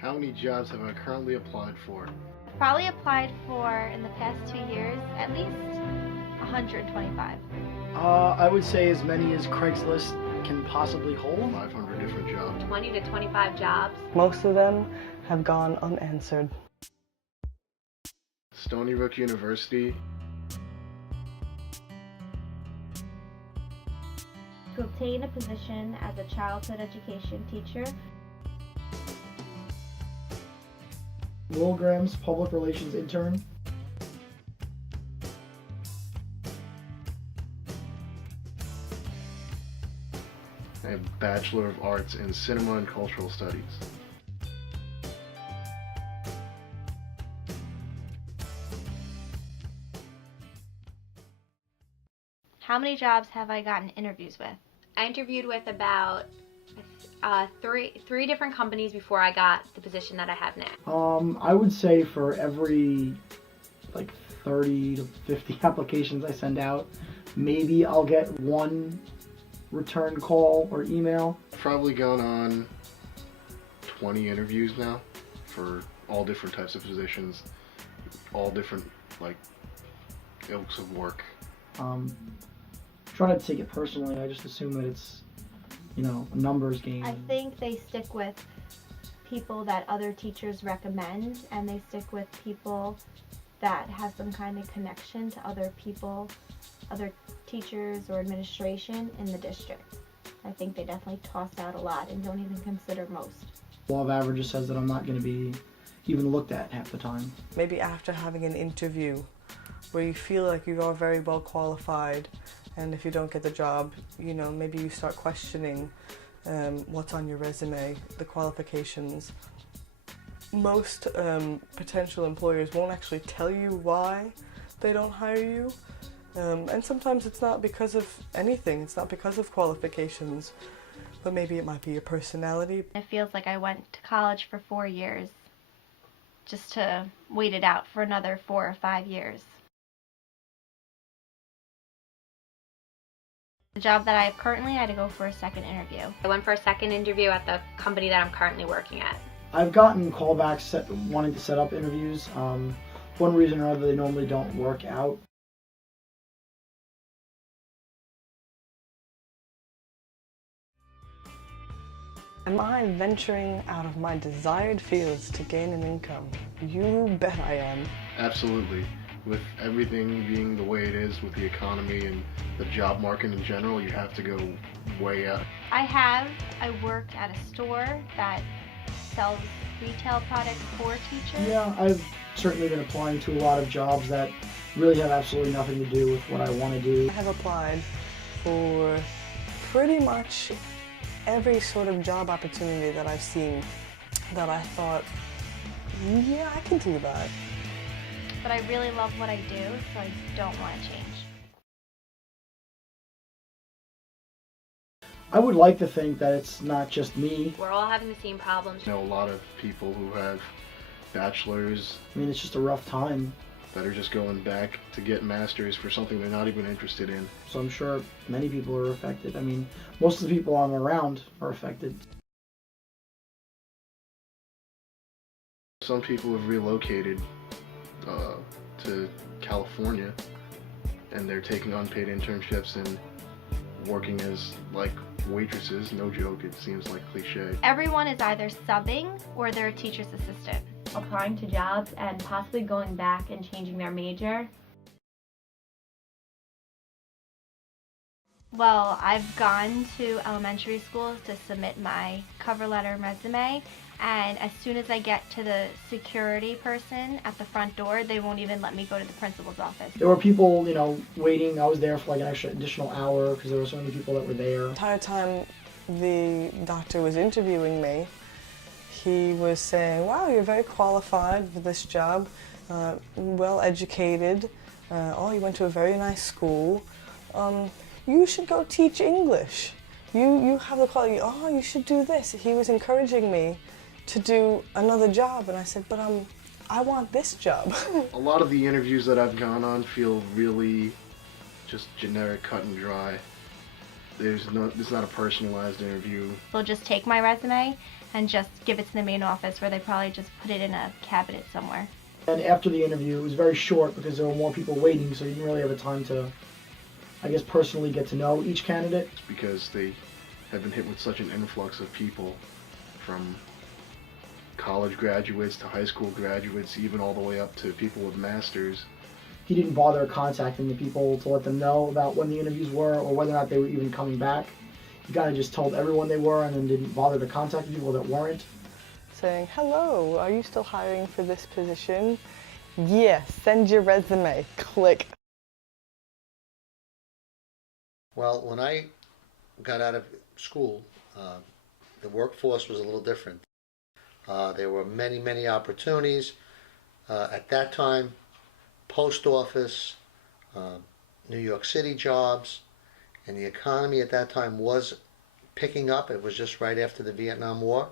How many jobs have I currently applied for? Probably applied for, in the past 2 years, at least 125. I would say as many as Craigslist can possibly hold. 500 different jobs. 20 to 25 jobs. Most of them have gone unanswered. Stony Brook University. To obtain a position as a childhood education teacher. Wilgram's public relations intern. I have Bachelor of Arts in Cinema and Cultural Studies. How many jobs have I gotten interviews with? I interviewed with about three different companies before I got the position that I have now. I would say for every 30 to 50 applications I send out, maybe I'll get one return call or email. Probably gone on 20 interviews now for all different types of positions, all different ilks of work. Try not to take it personally. I just assume that it's, a numbers game. I think they stick with people that other teachers recommend, and they stick with people that have some kind of connection to other people, other teachers or administration in the district. I think they definitely toss out a lot and don't even consider most. Law of averages says that I'm not going to be even looked at half the time. Maybe after having an interview where you feel like you are very well qualified, and if you don't get the job, maybe you start questioning what's on your resume, the qualifications. Most potential employers won't actually tell you why they don't hire you. And sometimes it's not because of anything, it's not because of qualifications, but maybe it might be your personality. It feels like I went to college for 4 years just to wait it out for another 4 or 5 years. The job that I have currently, I had to go for a second interview. I went for a second interview at the company that I'm currently working at. I've gotten callbacks wanting to set up interviews. One reason or another, they normally don't work out. Am I venturing out of my desired fields to gain an income? You bet I am. Absolutely. With everything being the way it is with the economy and the job market in general, you have to go way up. I work at a store that sells retail products for teachers. Yeah, I've certainly been applying to a lot of jobs that really have absolutely nothing to do with what I want to do. I have applied for pretty much every sort of job opportunity that I've seen that I thought, yeah, I can do that. But I really love what I do, so I don't want to change. I would like to think that it's not just me. We're all having the same problems. I know a lot of people who have bachelors I mean, it's just a rough time. that are just going back to get masters for something they're not even interested in. So I'm sure many people are affected. I mean, most of the people I'm around are affected. Some people have relocated to California, and they're taking unpaid internships and working as waitresses. No joke, it seems like cliche. Everyone is either subbing or they're a teacher's assistant. Applying to jobs and possibly going back and changing their major. Well, I've gone to elementary schools to submit my cover letter and resume, and as soon as I get to the security person at the front door, they won't even let me go to the principal's office. There were people, waiting. I was there for an additional hour because there were so many people that were there. The entire time the doctor was interviewing me, he was saying, wow, you're very qualified for this job, well educated, you went to a very nice school, you should go teach English. You have the quality, you should do this. He was encouraging me to do another job, and I said, but I want this job. A lot of the interviews that I've gone on feel really just generic, cut and dry. It's not a personalized interview. They'll just take my resume and just give it to the main office where they probably just put it in a cabinet somewhere. And after the interview, it was very short because there were more people waiting, so you didn't really have a time to, I guess, personally get to know each candidate. It's because they have been hit with such an influx of people, from college graduates to high school graduates, even all the way up to people with masters. He didn't bother contacting the people to let them know about when the interviews were or whether or not they were even coming back. He kind of just told everyone they were and then didn't bother to contact the people that weren't. Saying, hello, are you still hiring for this position? Yes, send your resume, click. Well, when I got out of school, the workforce was a little different. There were many, many opportunities. At that time, post office, New York City jobs, and the economy at that time was picking up. It was just right after the Vietnam War,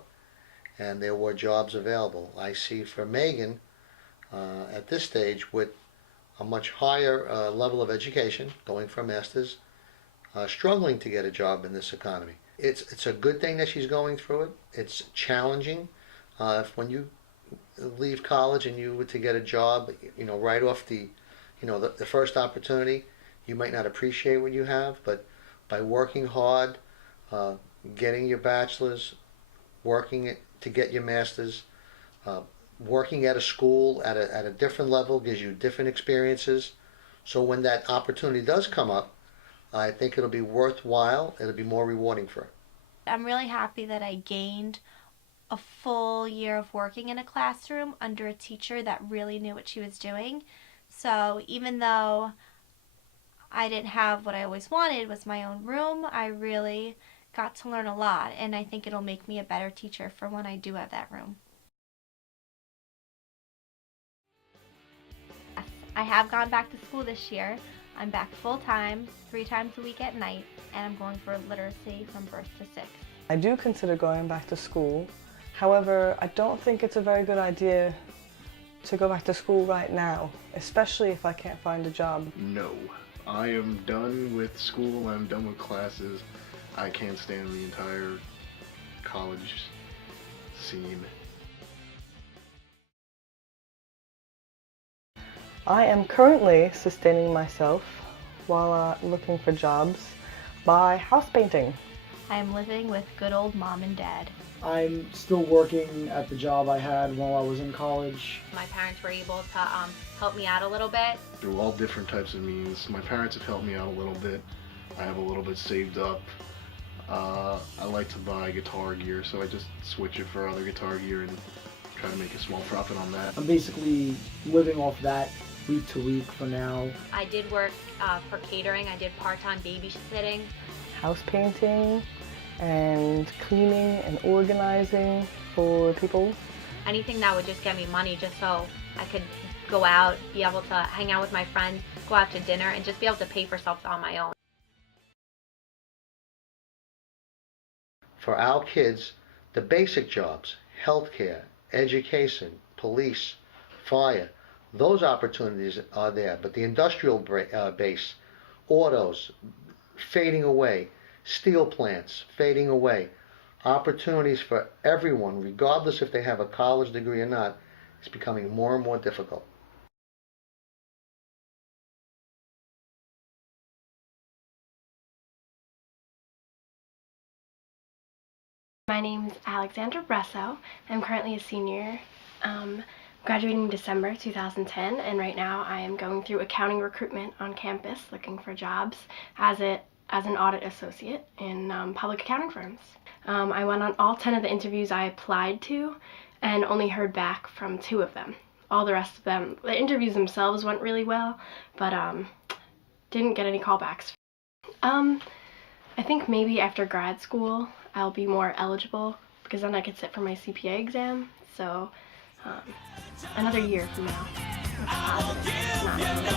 and there were jobs available. I see for Megan, at this stage, with a much higher level of education, going for a master's, struggling to get a job in this economy. It's a good thing that she's going through it. It's challenging. If when you leave college and you were to get a job, right off the first opportunity, you might not appreciate what you have, but by working hard, getting your bachelor's, working to get your master's, working at a school at a different level gives you different experiences. So when that opportunity does come up, I think it'll be worthwhile. It'll be more rewarding for her. I'm really happy that I gained a full year of working in a classroom under a teacher that really knew what she was doing. So even though I didn't have what I always wanted, was my own room, I really got to learn a lot, and I think it'll make me a better teacher for when I do have that room. Yes, I have gone back to school this year. I'm back full-time, 3 times a week at night, and I'm going for literacy from birth to 6. I do consider going back to school. However, I don't think it's a very good idea to go back to school right now, especially if I can't find a job. No. I am done with school, I'm done with classes. I can't stand the entire college scene. I am currently sustaining myself while looking for jobs by house painting. I am living with good old mom and dad. I'm still working at the job I had while I was in college. My parents were able to help me out a little bit. Through all different types of means. My parents have helped me out a little bit. I have a little bit saved up. I like to buy guitar gear, so I just switch it for other guitar gear and try to make a small profit on that. I'm basically living off that week to week for now. I did work for catering. I did part-time babysitting. House painting and cleaning and organizing for people. Anything that would just get me money just so I could go out, be able to hang out with my friends, go out to dinner, and just be able to pay for stuff on my own. For our kids, the basic jobs, healthcare, education, police, fire, those opportunities are there. But the industrial base, autos, fading away, steel plants, fading away. Opportunities for everyone, regardless if they have a college degree or not, is becoming more and more difficult. My name is Alexandra Bresso. I'm currently a senior, graduating in December 2010, and right now I am going through accounting recruitment on campus looking for jobs as an audit associate in public accounting firms. I went on all 10 of the interviews I applied to and only heard back from 2 of them. All the rest of them, the interviews themselves went really well, but didn't get any callbacks. I think maybe after grad school I'll be more eligible because then I could sit for my CPA exam. So another year from now. That's positive.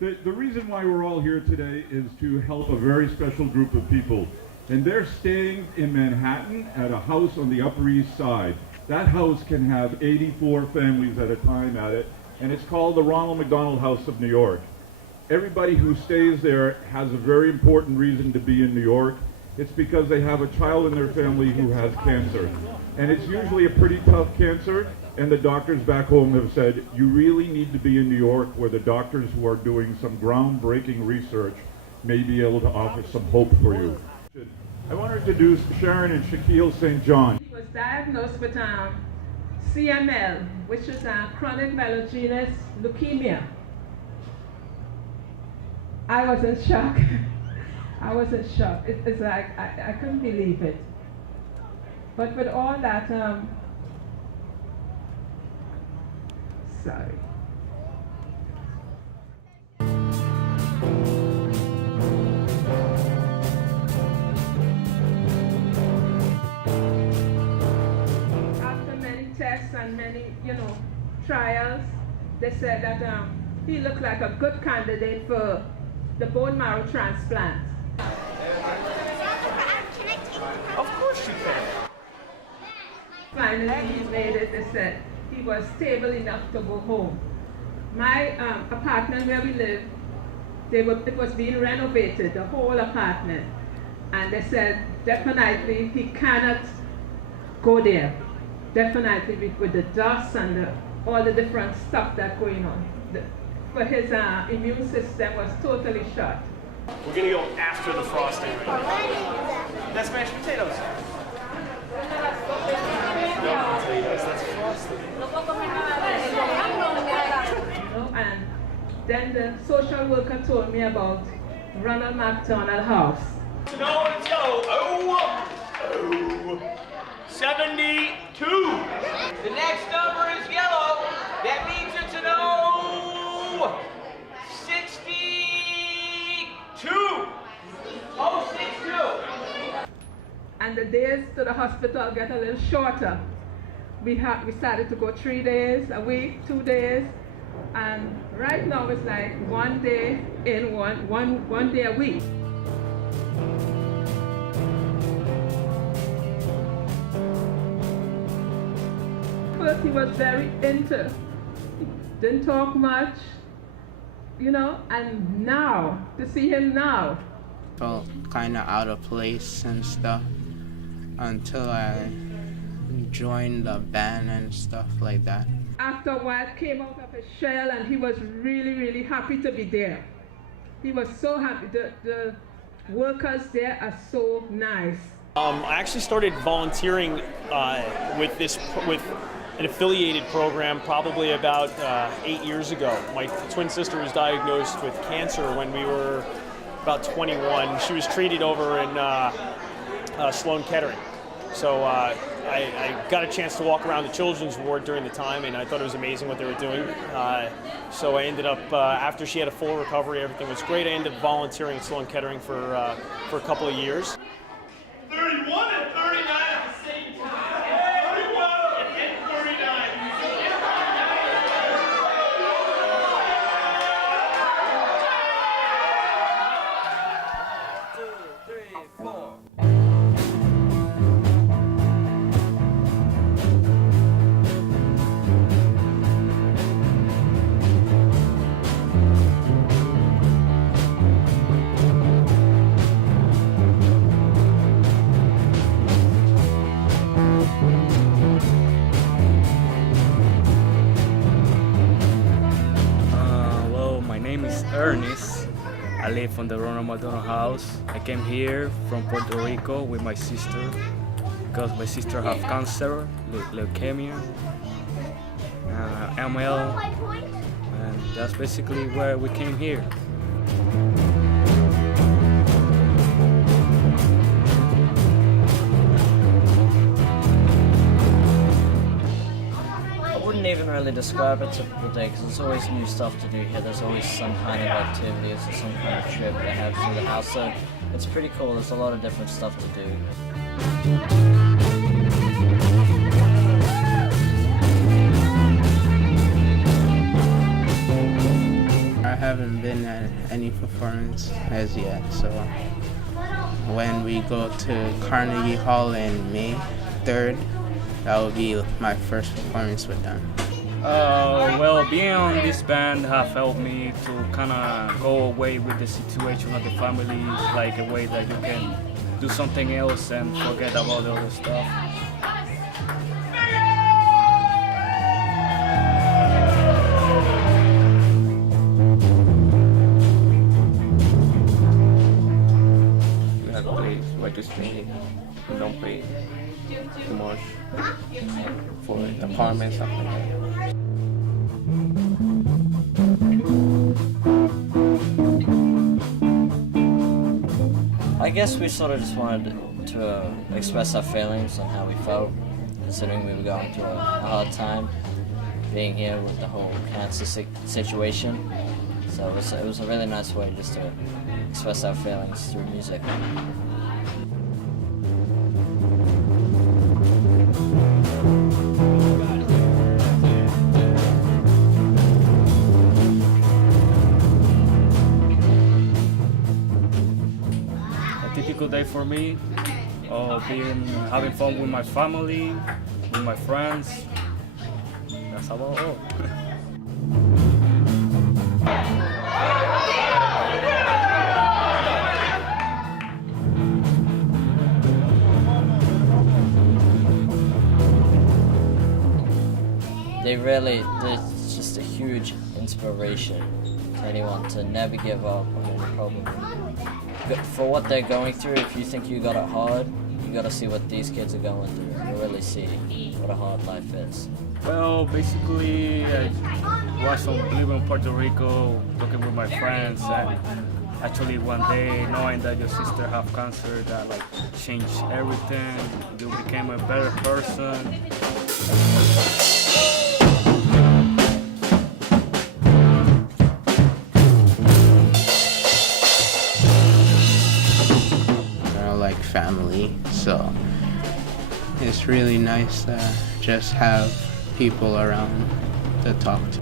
The reason why we're all here today is to help a very special group of people. And they're staying in Manhattan at a house on the Upper East Side. That house can have 84 families at a time at it, and it's called the Ronald McDonald House of New York. Everybody who stays there has a very important reason to be in New York. It's because they have a child in their family who has cancer. And it's usually a pretty tough cancer, and the doctors back home have said, you really need to be in New York where the doctors who are doing some groundbreaking research may be able to offer some hope for you. I want to introduce Sharon and Shaquille St. John. He was diagnosed with CML, which is chronic myelogenous leukemia. I was in shock. I was in shock. It's like I couldn't believe it. But with all that, sorry. After many tests and many, trials, they said that he looked like a good candidate for the bone marrow transplant. Of course you can. Finally, he made it. They said he was stable enough to go home. My apartment where we live, it was being renovated, the whole apartment. And they said, definitely he cannot go there. Definitely with the dust and all the different stuff that's going on. For his immune system was totally shot. We're gonna go after the frosting right now. That's mashed potatoes. No potatoes, that's frosting. And then the social worker told me about Ronald McDonald House. To know it's yellow. Oh, 72. The next number is yellow. That means it's an O. 62. Oh, 62. And the days to the hospital get a little shorter. We started to go 3 days a week, 2 days, and right now it's like 1 day in, one day a week. First he was very into, didn't talk much, and now, to see him now. Felt kind of out of place and stuff until I joined the band and stuff like that. After a while, came out of his shell, and he was really, really happy to be there. He was so happy. The workers there are so nice. I actually started volunteering with an affiliated program probably about 8 years ago. My twin sister was diagnosed with cancer when we were about 21. She was treated over in Sloan Kettering. So I got a chance to walk around the children's ward during the time, and I thought it was amazing what they were doing. So I ended up, after she had a full recovery, everything was great, I ended up volunteering at Sloan Kettering for a couple of years. 31 and 39 at the same time. 31 and 39. Ernest. I live on the Ronald McDonald House. I came here from Puerto Rico with my sister because my sister has cancer, leukemia, ML, and that's basically where we came here. I wouldn't even really describe a typical day because there's always new stuff to do here. There's always some kind of activities or some kind of trip they have through the house. So it's pretty cool. There's a lot of different stuff to do. I have haven't been at any performance as yet, so when we go to Carnegie Hall in May 3rd, that will be my first performance with them. Well, being on this band have helped me to kind of go away with the situation of the family, like a way that you can do something else and forget about the other stuff. We have place where to stay. We don't pay too much for the apartment, stuff like that. I guess we sort of just wanted to express our feelings on how we felt, considering we were going through a hard time being here with the whole cancer situation. So it was a really nice way just to express our feelings through music. Typical day for me, having fun with my family, with my friends. That's about all. They're just a huge inspiration to anyone to never give up on any problem. For what they're going through, if you think you got it hard, you got to see what these kids are going through. You really see what a hard life is. Well, basically, I was living in Puerto Rico, talking with my friends, and actually one day knowing that your sister have cancer, that like changed everything. You became a better person. Like family, so it's really nice to just have people around to talk to.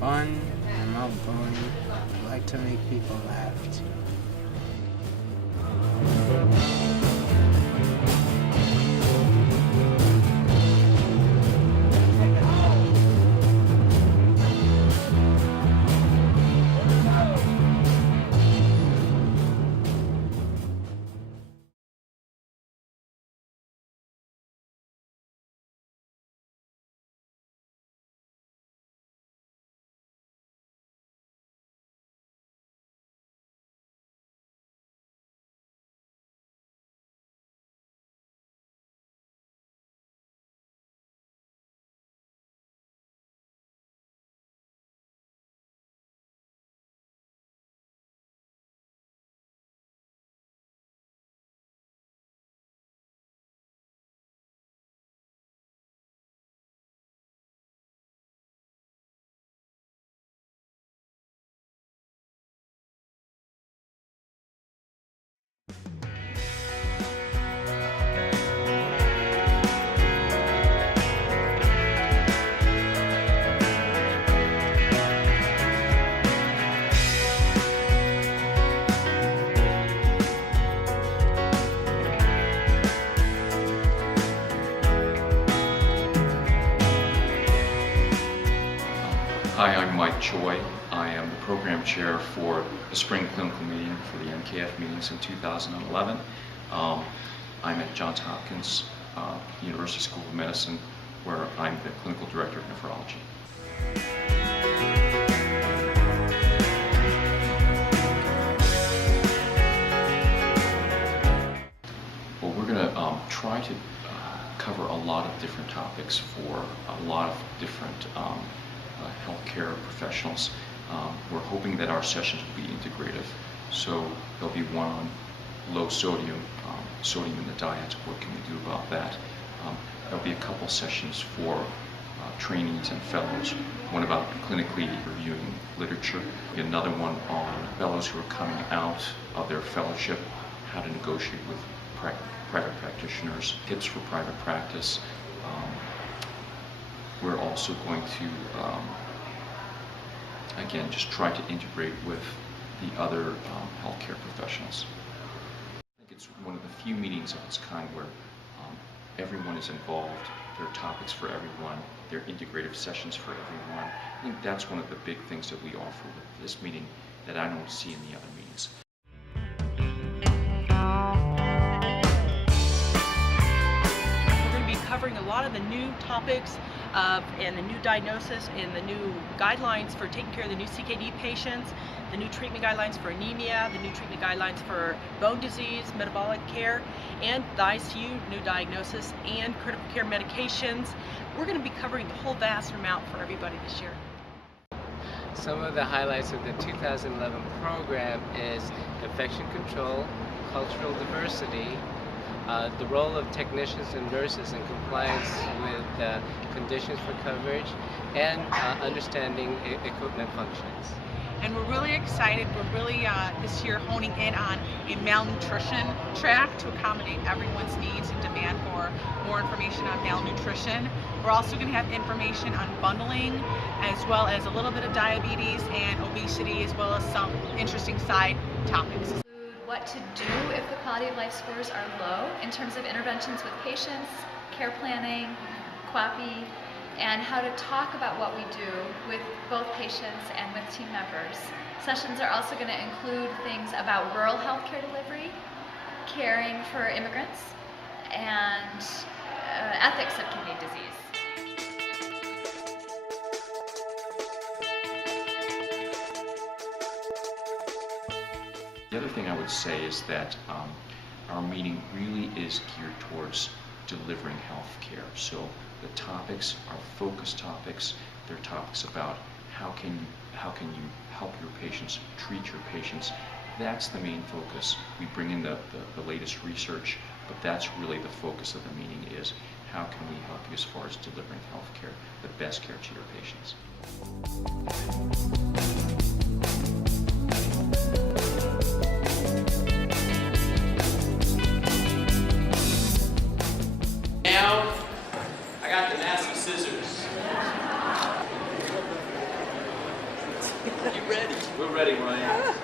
Fun, I'm outgoing, I like to make people laugh too. Hi, I'm Mike Choi. I am the program chair for the spring clinical meeting for the NKF meetings in 2011. I'm at Johns Hopkins University School of Medicine, where I'm the clinical director of nephrology. Well, we're going to try to cover a lot of different topics for a lot of different healthcare professionals. We're hoping that our sessions will be integrative. So there'll be one on low sodium sodium in the diet. What can we do about that? There'll be a couple sessions for trainees and fellows, one about clinically reviewing literature, another one on fellows who are coming out of their fellowship, how to negotiate with private practitioners, tips for private practice. We're also going to, again, just try to integrate with the other healthcare professionals. I think it's one of the few meetings of its kind where everyone is involved. There are topics for everyone. There are integrative sessions for everyone. I think that's one of the big things that we offer with this meeting that I don't see in the other meetings. We're going to be covering a lot of the new topics and the new diagnosis and the new guidelines for taking care of the new CKD patients, the new treatment guidelines for anemia, the new treatment guidelines for bone disease, metabolic care, and the ICU, new diagnosis, and critical care medications. We're going to be covering the whole vast amount for everybody this year. Some of the highlights of the 2011 program is infection control, cultural diversity, the role of technicians and nurses in compliance with conditions for coverage, and understanding equipment functions. And we're really excited. We're really this year honing in on a malnutrition track to accommodate everyone's needs and demand for more information on malnutrition. We're also going to have information on bundling, as well as a little bit of diabetes and obesity, as well as some interesting side topics. What to do if the quality of life scores are low in terms of interventions with patients, care planning, QAPI, and how to talk about what we do with both patients and with team members. Sessions are also going to include things about rural healthcare delivery, caring for immigrants, and ethics of kidney disease. The other thing I would say is that our meeting really is geared towards delivering health care. So the topics are focused topics. They're topics about how can you help your patients, treat your patients. That's the main focus. We bring in the latest research, but that's really the focus of the meeting is how can we help you as far as delivering health care, the best care to your patients. Now, I got the massive scissors. You ready? We're ready, Ryan.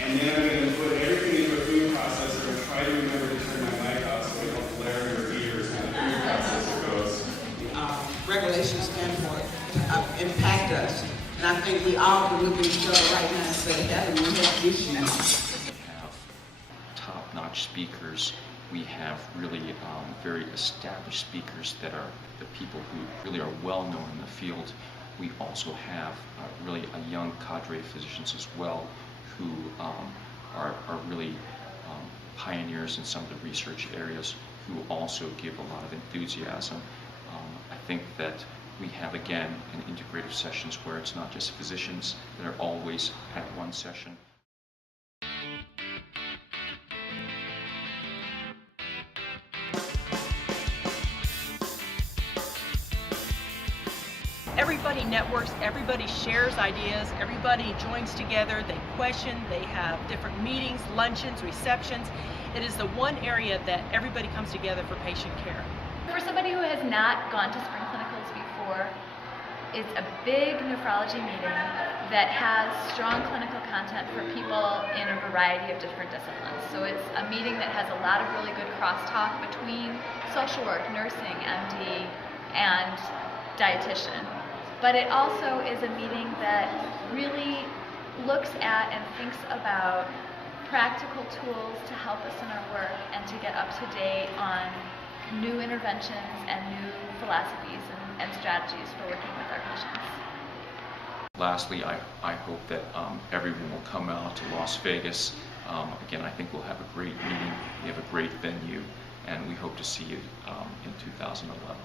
And then I'm going to put everything into a food processor and try to remember to turn my mic off so it don't flare in your ears when the food processor goes. Regulation standpoint impact us. And I think we all can look at each other right now and say that is a real issue. We have top-notch speakers. We have really very established speakers that are the people who really are well known in the field. We also have really a young cadre of physicians as well who are really pioneers in some of the research areas who also give a lot of enthusiasm. I think that we have, again, an integrative sessions where it's not just physicians that are always at one session. Everybody networks, everybody shares ideas, everybody joins together, they question, they have different meetings, luncheons, receptions. It is the one area that everybody comes together for patient care. For somebody who has not gone to spring clinicals before, it's a big nephrology meeting that has strong clinical content for people in a variety of different disciplines. So it's a meeting that has a lot of really good crosstalk between social work, nursing, MD, and dietitian. But it also is a meeting that really looks at and thinks about practical tools to help us in our work and to get up to date on new interventions and new philosophies and strategies for working with our patients. Lastly, I hope that everyone will come out to Las Vegas. Again, I think we'll have a great meeting. We have a great venue, and we hope to see you in 2011.